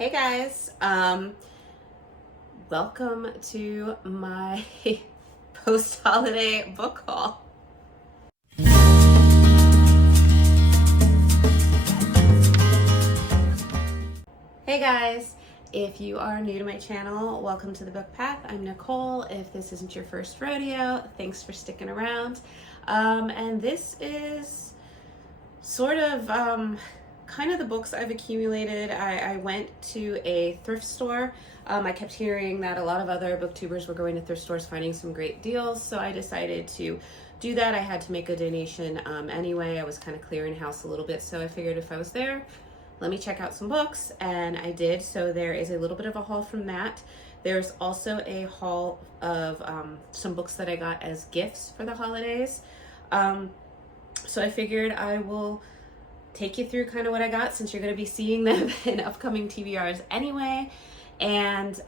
Hey guys, welcome to my post-holiday book haul. Hey guys, if you are new to my channel, welcome to the Book Path. I'm Nicole. If this isn't your first rodeo, thanks for sticking around. And this is sort of kind of the books I've accumulated. I went to a thrift store. I kept hearing that a lot of other booktubers were going to thrift stores finding some great deals, so I decided to do that. I had to make a donation anyway. I was kind of clearing house a little bit, so I figured if I was there, let me check out some books, and I did. So there is a little bit of a haul from that. There's also a haul of some books that I got as gifts for the holidays. So I figured I will take you through kind of what I got, since you're going to be seeing them in upcoming TBRs anyway. And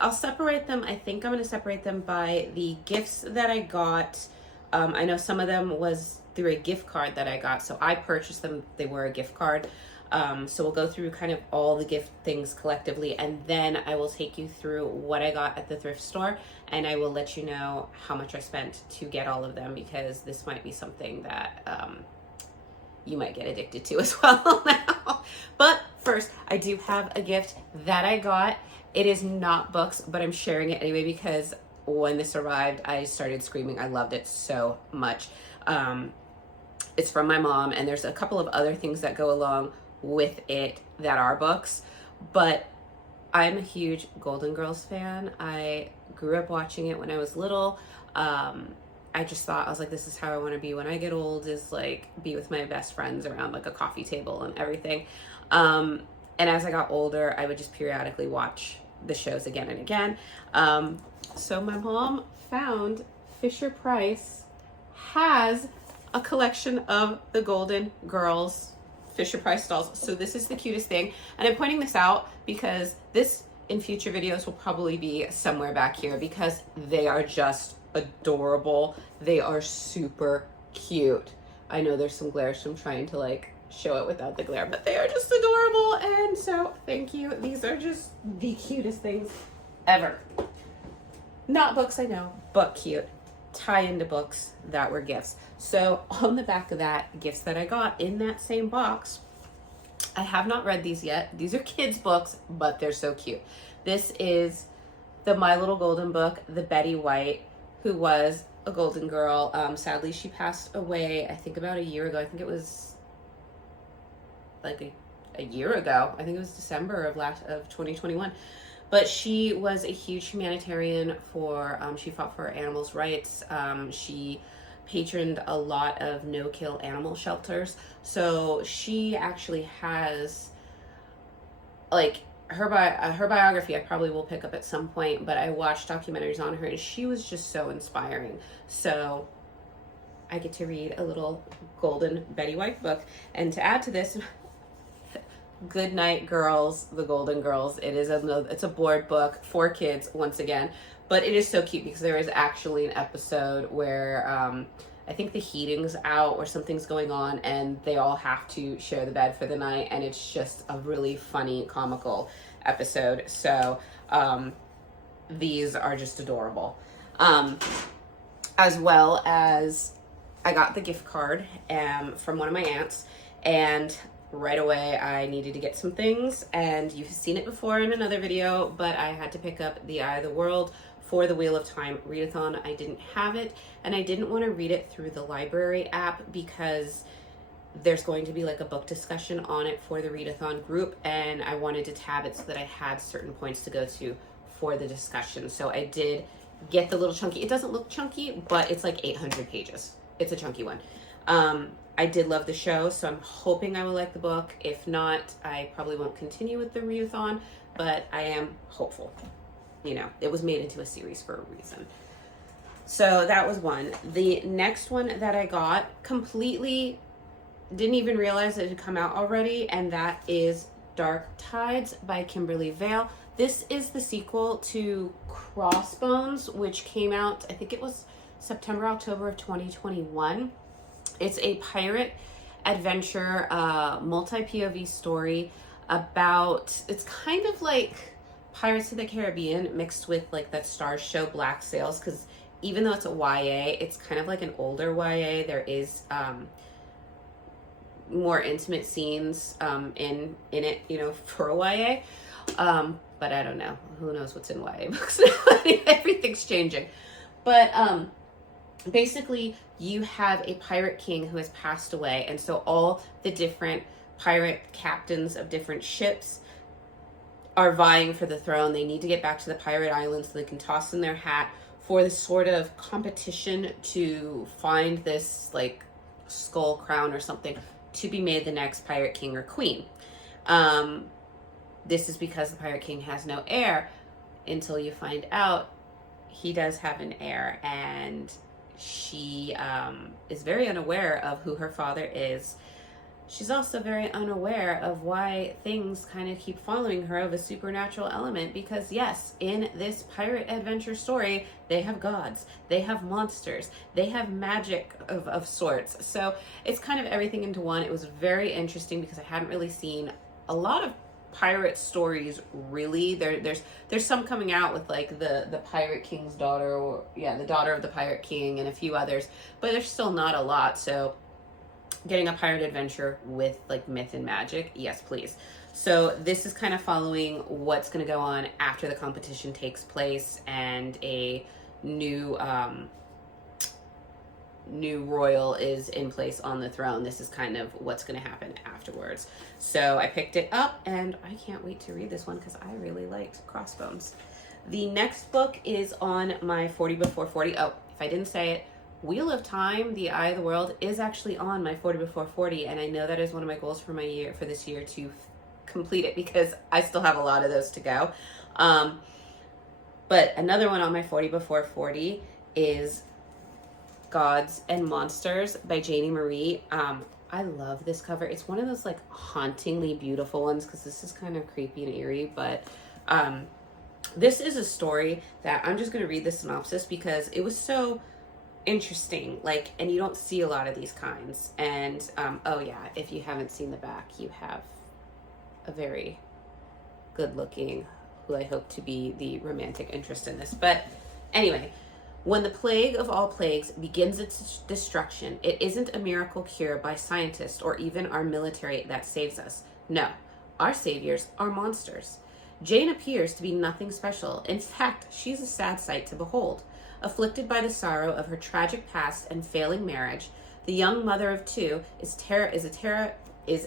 I'll separate them. I think I'm going to separate them by the gifts that I got. I know some of them was through a gift card that I got, so I purchased them. They were a gift card. So we'll go through kind of all the gift things collectively, and then I will take you through what I got at the thrift store, and I will let you know how much I spent to get all of them, because this might be something that you might get addicted to as well now. But first, I do have a gift that I got. It is not books, but I'm sharing it anyway because when this arrived, I started screaming. I loved it so much. It's from my mom, and there's a couple of other things that go along with it that are books, but I'm a huge Golden Girls fan. I grew up watching it when I was little. I just thought, I was like, this is how I want to be when I get old, is like be with my best friends around like a coffee table and everything. And as I got older, I would just periodically watch the shows again and again. So my mom found Fisher-Price has a collection of the Golden Girls Fisher-Price dolls. So this is the cutest thing. And I'm pointing this out because this in future videos will probably be somewhere back here, because they are just adorable. They are super cute. I know there's some glare, so I'm trying to like show it without the glare, but they are just adorable. And so thank you. These are just the cutest things ever. Not books, I know, but cute. Tie into books that were gifts. So on the back of that, gifts that I got in that same box, I have not read these yet. These are kids books, but they're so cute. This is the My Little Golden book, the Betty White, who was a Golden Girl. Sadly, she passed away, I think about a year ago. I think it was like a year ago. I think it was December of 2021. But she was a huge humanitarian for, she fought for animals' rights. She patroned a lot of no-kill animal shelters. So she actually has, like, her biography I probably will pick up at some point, but I watched documentaries on her, and she was just so inspiring. So I get to read a little Golden Betty White book. And to add to this, Good Night Girls, the Golden Girls. It's a board book for kids once again, but it is so cute because there is actually an episode where I think the heating's out or something's going on, and they all have to share the bed for the night, and it's just a really funny, comical episode. So these are just adorable. As well as I got the gift card from one of my aunts, and right away I needed to get some things, and you've seen it before in another video, but I had to pick up The Eye of the World for the Wheel of Time readathon. I didn't have it, and I didn't want to read it through the library app because there's going to be like a book discussion on it for the readathon group, and I wanted to tab it so that I had certain points to go to for the discussion. So I did get the little chunky, it doesn't look chunky, but it's like 800 pages. It's a chunky one. I did love the show, so I'm hoping I will like the book. If not, I probably won't continue with the readathon, but I am hopeful. You know, it was made into a series for a reason. So that was one. The next one that I got, completely didn't even realize it had come out already, and that is Dark Tides by Kimberly Vale. This is the sequel to Crossbones, which came out, I think it was September, October of 2021. It's a pirate adventure, multi POV story about, it's kind of like Pirates of the Caribbean mixed with like that Stars show Black Sails, because even though it's a YA, it's kind of like an older YA. There is more intimate scenes in it, you know, for a YA. But I don't know. Who knows what's in YA books now? Everything's changing. But basically, you have a pirate king who has passed away, and so all the different pirate captains of different ships are vying for the throne. They need to get back to the pirate island so they can toss in their hat for this sort of competition to find this like skull crown or something to be made the next pirate king or queen. This is because the pirate king has no heir, until you find out he does have an heir, and she is very unaware of who her father is. She's also very unaware of why things kind of keep following her of a supernatural element, because yes, in this pirate adventure story, they have gods, they have monsters, they have magic of sorts. So it's kind of everything into one. It was very interesting because I hadn't really seen a lot of pirate stories, really. There's some coming out with like the pirate king's daughter, or the daughter of the pirate king, and a few others, but there's still not a lot. So getting a pirate adventure with like myth and magic, yes please. So this is kind of following what's going to go on after the competition takes place and a new royal is in place on the throne. This is kind of what's going to happen afterwards. So I picked it up and I can't wait to read this one because I really liked Crossbones. The next book is on my 40 before 40. Oh, if I didn't say it, Wheel of Time, The Eye of the World, is actually on my 40 before 40, and I know that is one of my goals for this year to complete it, because I still have a lot of those to go. But another one on my 40 before 40 is Gods and Monsters by Janie Marie. I love this cover. It's one of those like hauntingly beautiful ones, because this is kind of creepy and eerie, but this is a story that I'm just going to read the synopsis because it was so interesting, like, and you don't see a lot of these kinds. And oh yeah, if you haven't seen the back, you have a very good looking, who I hope to be the romantic interest in this. But anyway, when the plague of all plagues begins its destruction, it isn't a miracle cure by scientists or even our military that saves us. No, our saviors are monsters. Jane appears to be nothing special. In fact, she's a sad sight to behold. Afflicted by the sorrow of her tragic past and failing marriage, the young mother of two is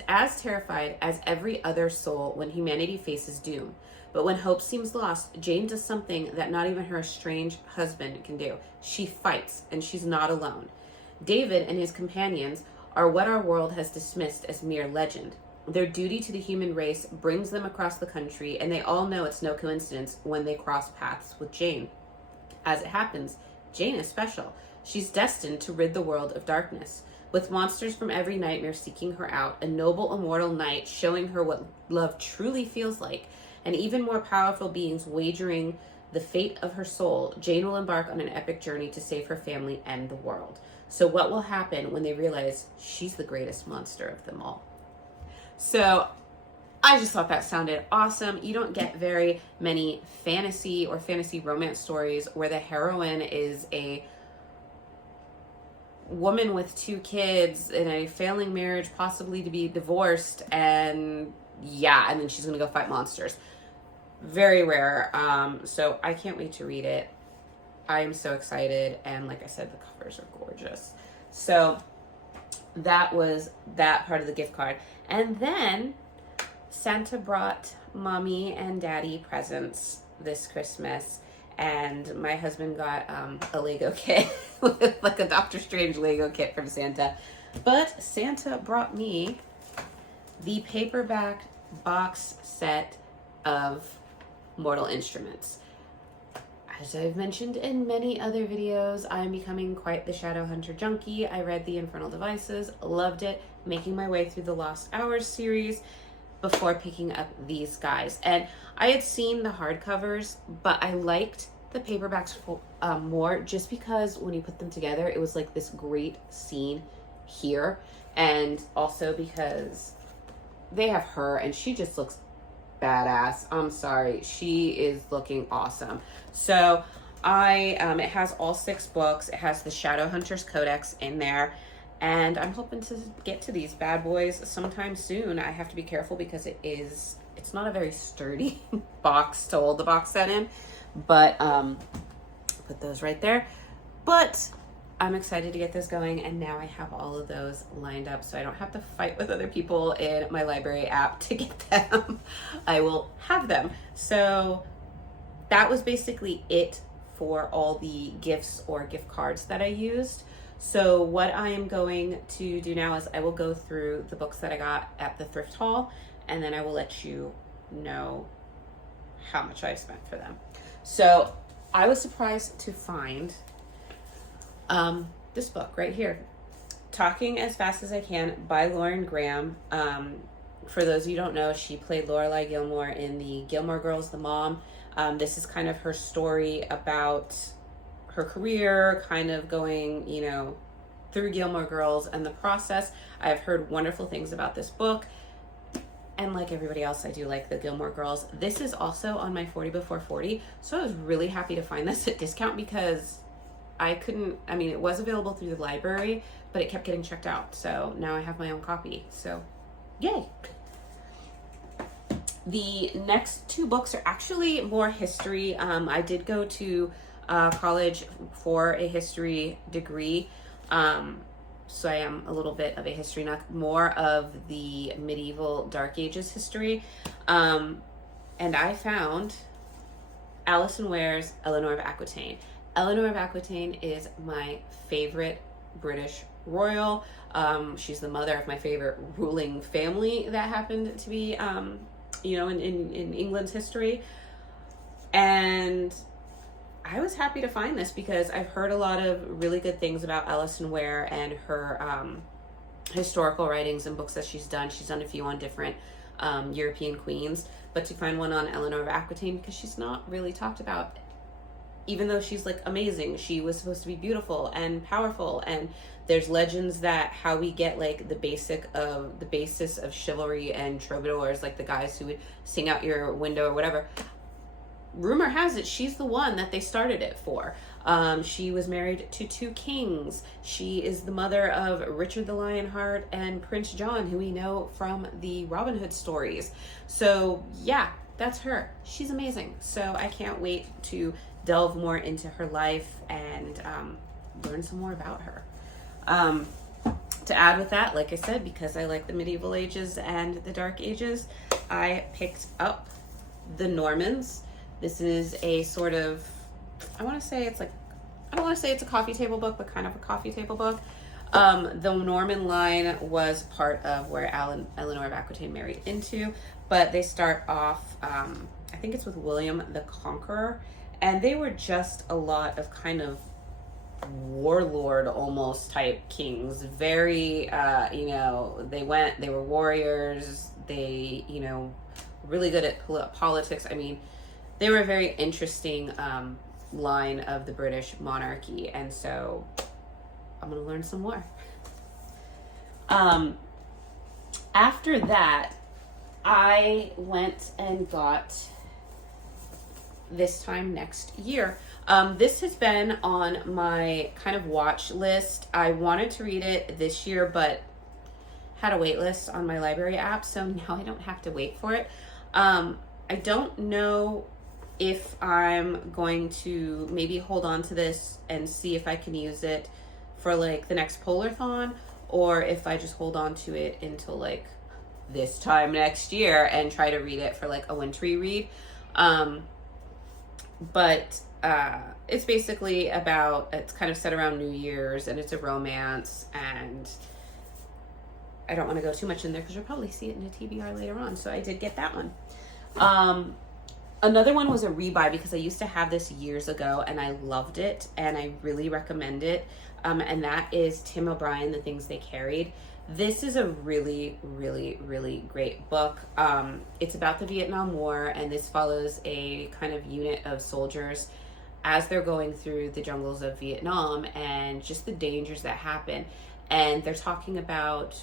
as terrified as every other soul when humanity faces doom. But when hope seems lost, Jane does something that not even her estranged husband can do. She fights, and she's not alone. David and his companions are what our world has dismissed as mere legend. Their duty to the human race brings them across the country, and they all know it's no coincidence when they cross paths with Jane. As it happens, Jane is special. She's destined to rid the world of darkness. With monsters from every nightmare seeking her out, a noble immortal knight showing her what love truly feels like, and even more powerful beings wagering the fate of her soul, Jane will embark on an epic journey to save her family and the world. So what will happen when they realize she's the greatest monster of them all? So I just thought that sounded awesome. You don't get very many fantasy or fantasy romance stories where the heroine is a woman with 2 kids in a failing marriage, possibly to be divorced, and then she's gonna go fight monsters. Very rare. So I can't wait to read it. I am so excited, and like I said, the covers are gorgeous. So that was that part of the gift card. And then Santa brought mommy and daddy presents this Christmas, and my husband got a Lego kit, like a Doctor Strange Lego kit from Santa. But Santa brought me the paperback box set of Mortal Instruments. As I've mentioned in many other videos, I'm becoming quite the Shadowhunter junkie. I read The Infernal Devices, loved it, making my way through the Lost Hours series before picking up these guys. And I had seen the hardcovers, but I liked the paperbacks more just because when you put them together, it was like this great scene here. and also because they have her and she just looks badass. I'm sorry, she is looking awesome. So it has all 6 books. It has the Shadowhunters Codex in there, and I'm hoping to get to these bad boys sometime soon. I have to be careful because it's not a very sturdy box to hold the box set in, but put those right there. But I'm excited to get this going, and now I have all of those lined up so I don't have to fight with other people in my library app to get them. I will have them. So that was basically it for all the gifts or gift cards that I used. So what I am going to do now is I will go through the books that I got at the thrift haul, and then I will let you know how much I spent for them. So I was surprised to find this book right here, Talking as Fast as I Can by Lauren Graham. For those of you who don't know, she played Lorelai Gilmore in the Gilmore Girls, the mom. This is kind of her story about her career, kind of going, through Gilmore Girls and the process. I've heard wonderful things about this book. And like everybody else, I do like the Gilmore Girls. This is also on my 40 before 40. So I was really happy to find this at discount because it was available through the library, but it kept getting checked out. So now I have my own copy. So yay. The next 2 books are actually more history. I did go to college for a history degree. So I am a little bit of a history nut, more of the medieval Dark Ages history. And I found Alison Ware's Eleanor of Aquitaine. Eleanor of Aquitaine is my favorite British royal. She's the mother of my favorite ruling family that happened to be, in England's history. And I was happy to find this because I've heard a lot of really good things about Alison Ware and her historical writings and books that she's done. She's done a few on different European queens, but to find one on Eleanor of Aquitaine, because she's not really talked about, even though she's like amazing. She was supposed to be beautiful and powerful, and there's legends that how we get like the basis of chivalry and troubadours, like the guys who would sing out your window or whatever. Rumor has it she's the one that they started it for. She was married to 2 kings. She is the mother of Richard the Lionheart and Prince John, who we know from the Robin Hood stories. So yeah, that's her. She's amazing. So I can't wait to delve more into her life and learn some more about her. To add with that, like I said, because I like the medieval ages and the dark ages, I picked up The Normans. This is a sort of, I don't want to say it's a coffee table book, but kind of a coffee table book. The Norman line was part of where Eleanor of Aquitaine married into, but they start off, I think it's with William the Conqueror, and they were just a lot of kind of warlord almost type kings. Very, they were warriors. They, really good at politics. I mean, they were a very interesting line of the British monarchy, and so I'm going to learn some more. After that, I went and got This Time Next Year. This has been on my kind of watch list. I wanted to read it this year, but had a wait list on my library app, so now I don't have to wait for it. I don't know if I'm going to maybe hold on to this and see if I can use it for like the next Polarthon, or if I just hold on to it until like this time next year and try to read it for like a wintry read. But it's basically it's kind of set around New Year's, and it's a romance, and I don't want to go too much in there because you'll probably see it in a T.B.R. later on. So I did get that one. Another one was a rebuy because I used to have this years ago and I loved it and I really recommend it. And that is Tim O'Brien, The Things They Carried. This is a really, really, really great book. It's about the Vietnam War, and this follows a kind of unit of soldiers as they're going through the jungles of Vietnam and just the dangers that happen. and they're talking about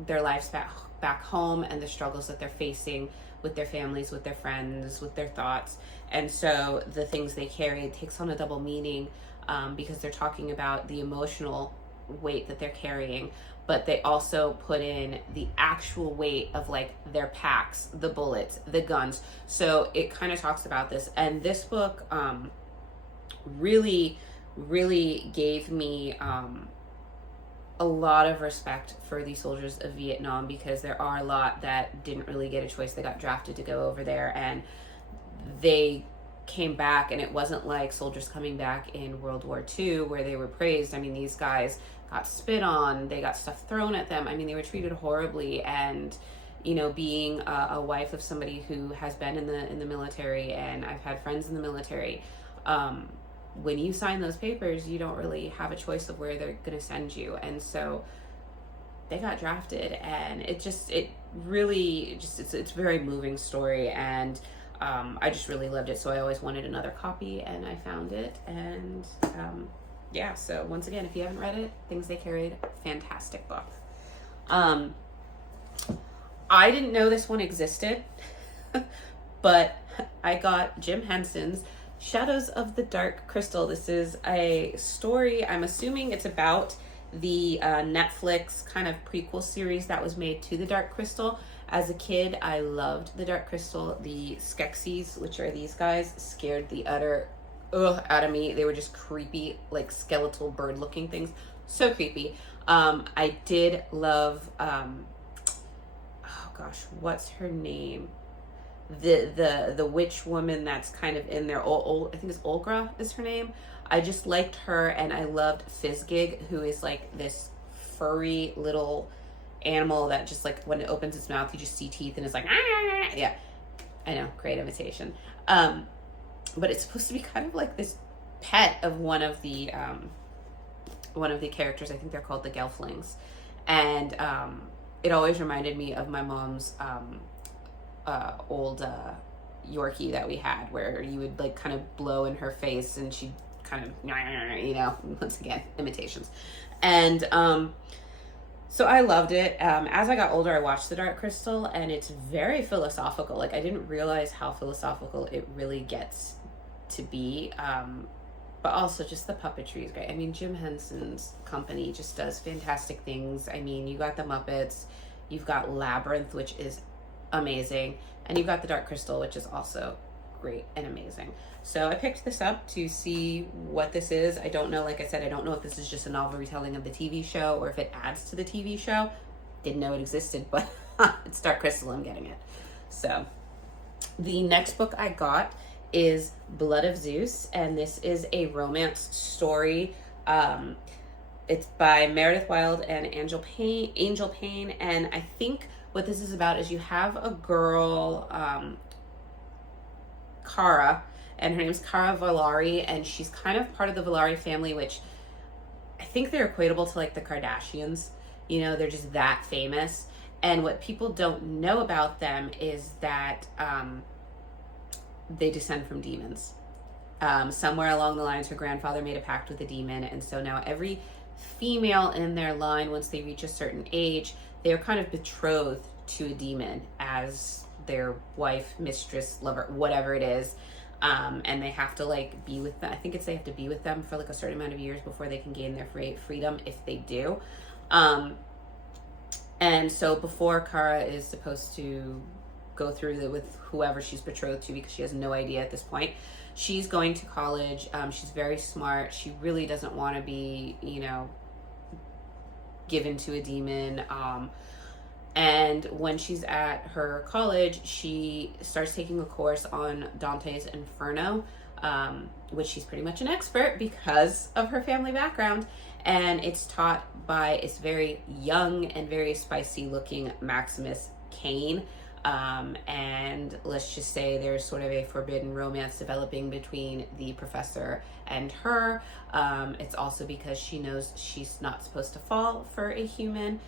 their lives back home and the struggles that they're facing with their families, with their friends, with their thoughts. And so the things they carry takes on a double meaning, because they're talking about the emotional weight that they're carrying, but they also put in the actual weight of like their packs, the bullets, the guns. So it kind of talks about this. And this book really, really gave me a lot of respect for the soldiers of Vietnam, because there are a lot that didn't really get a choice. They got drafted to go over there, and they came back, and it wasn't like soldiers coming back in World War II where they were praised. I mean, these guys got spit on, they got stuff thrown at them. I mean, they were treated horribly. And you know, being a wife of somebody who has been in the military, and I've had friends in the military, when you sign those papers, you don't really have a choice of where they're going to send you. And so they got drafted, and it's a very moving story. And I just really loved it. So I always wanted another copy, and I found it. And yeah, so once again, if you haven't read it, Things They Carried, fantastic book. I didn't know this one existed, but I got Jim Henson's Shadows of the Dark Crystal. This is a story, I'm assuming it's about the Netflix kind of prequel series that was made to the Dark Crystal. As a kid, I loved the Dark Crystal. The Skeksis, which are these guys, scared the utter out of me. They were just creepy, like skeletal bird looking things. So creepy. I did love, oh gosh, what's her name? The witch woman that's kind of in there. I think it's Olga is her name. I just liked her, and I loved Fizzgig, who is like this furry little animal that just like when it opens its mouth, you just see teeth, and it's like, ah! Yeah, I know, great imitation. But it's supposed to be kind of like this pet of one of the characters. I think they're called the Gelflings, and it always reminded me of my mom's old Yorkie that we had, where you would like kind of blow in her face and she'd kind of, you know, once again, imitations. And so I loved it. As I got older, I watched The Dark Crystal, and it's very philosophical. Like, I didn't realize how philosophical it really gets to be. But also just the puppetry is great. I mean, Jim Henson's company just does fantastic things. I mean, you got the Muppets, you've got Labyrinth, which is amazing, and you've got the Dark Crystal, which is also great and amazing. So I picked this up to see what this is. I don't know, like I said, I don't know if this is just a novel retelling of the TV show or if it adds to the TV show. Didn't know it existed, but it's Dark Crystal, I'm getting it. So the next book I got is Blood of Zeus, and this is a romance story. It's by Meredith Wild and Angel Payne, and I think what this is about is you have a girl, Kara, and her name's Kara Valari, and she's kind of part of the Valari family, which I think they're equatable to like the Kardashians. You know, they're just that famous. And what people don't know about them is that they descend from demons. Somewhere along the lines, her grandfather made a pact with a demon, and so now every female in their line, once they reach a certain age, they're kind of betrothed to a demon as their wife, mistress, lover, whatever it is. And they have to like be with them. I think they have to be with them for like a certain amount of years before they can gain their freedom, if they do. And so before Kara is supposed to go through with whoever she's betrothed to, because she has no idea at this point, she's going to college. She's very smart. She really doesn't want to be, you know, given to a demon. And when she's at her college, she starts taking a course on Dante's Inferno, which she's pretty much an expert because of her family background. And it's taught by this very young and very spicy looking Maximus Cain. And let's just say there's sort of a forbidden romance developing between the professor and her. It's also because she knows she's not supposed to fall for a human,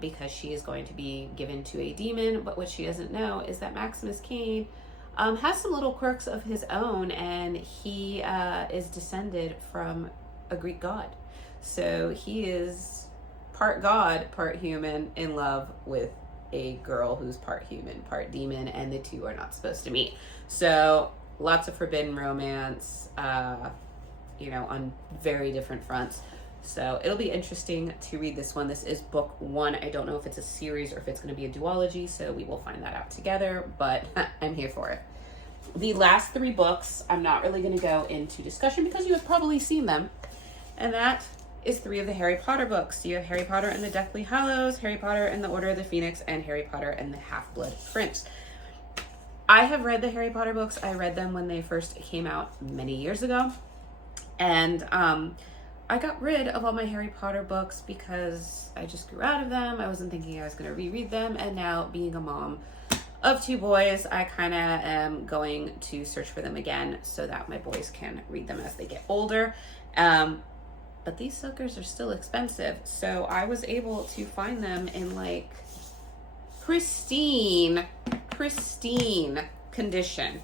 because she is going to be given to a demon. But what she doesn't know is that Maximus Cain has some little quirks of his own, and he is descended from a Greek god. So he is part god, part human, in love with a girl who's part human, part demon, and the two are not supposed to meet. So lots of forbidden romance, on very different fronts. So it'll be interesting to read this one. This is book 1. I don't know if it's a series or if it's going to be a duology, so we will find that out together, but I'm here for it. The last 3 books, I'm not really going to go into discussion because you have probably seen them, and that is 3 of the Harry Potter books. You have Harry Potter and the Deathly Hallows, Harry Potter and the Order of the Phoenix, and Harry Potter and the Half-Blood Prince. I have read the Harry Potter books. I read them when they first came out many years ago, and I got rid of all my Harry Potter books because I just grew out of them. I wasn't thinking I was going to reread them, and now being a mom of 2 boys, I kind of am going to search for them again so that my boys can read them as they get older. But these suckers are still expensive, so I was able to find them in like pristine condition.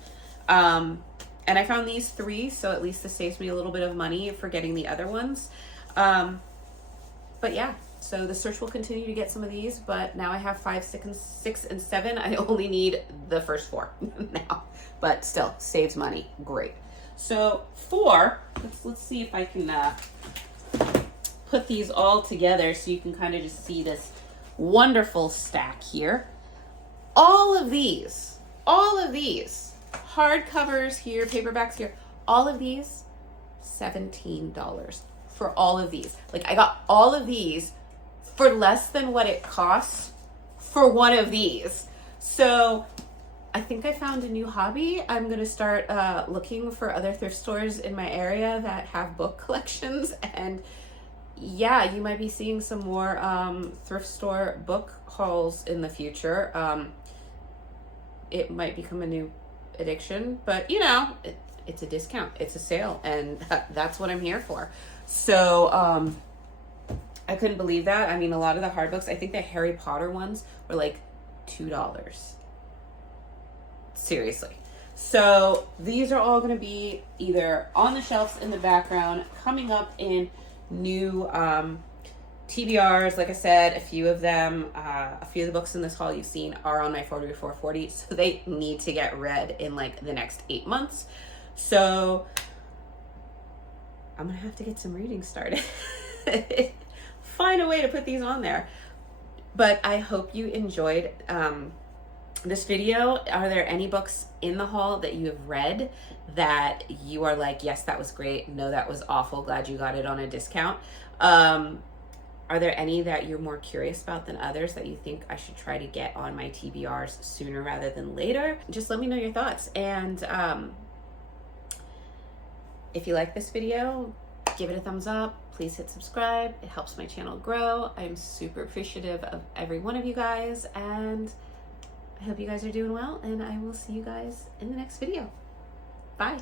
And I found these 3, so at least this saves me a little bit of money for getting the other ones. But yeah, so the search will continue to get some of these, but now I have 5, 6, and 7. I only need the first 4 now, but still saves money. Great. So 4, let's see if I can put these all together so you can kind of just see this wonderful stack here. All of these hardcovers here, paperbacks here, all of these, $17 for all of these. Like, I got all of these for less than what it costs for one of these. So I think I found a new hobby. I'm going to start looking for other thrift stores in my area that have book collections. And yeah, you might be seeing some more thrift store book hauls in the future. It might become a new addiction, but it's a discount, it's a sale, and that's what I'm here for. So I couldn't believe that. I mean, a lot of the hard books, I think the Harry Potter ones were like $2. Seriously. So these are all going to be either on the shelves in the background, coming up in new T.B.Rs. Like I said, a few of them, a few of the books in this haul you've seen are on my 40 before 40, so they need to get read in like the next 8 months. So I'm gonna have to get some reading started. Find a way to put these on there. But I hope you enjoyed this video. Are there any books in the haul that you have read that you are like, yes, that was great, no, that was awful, glad you got it on a discount? Are there any that you're more curious about than others that you think I should try to get on my TBRs sooner rather than later? Just let me know your thoughts. And if you like this video, give it a thumbs up. Please hit subscribe. It helps my channel grow. I'm super appreciative of every one of you guys, and I hope you guys are doing well, and I will see you guys in the next video. Bye.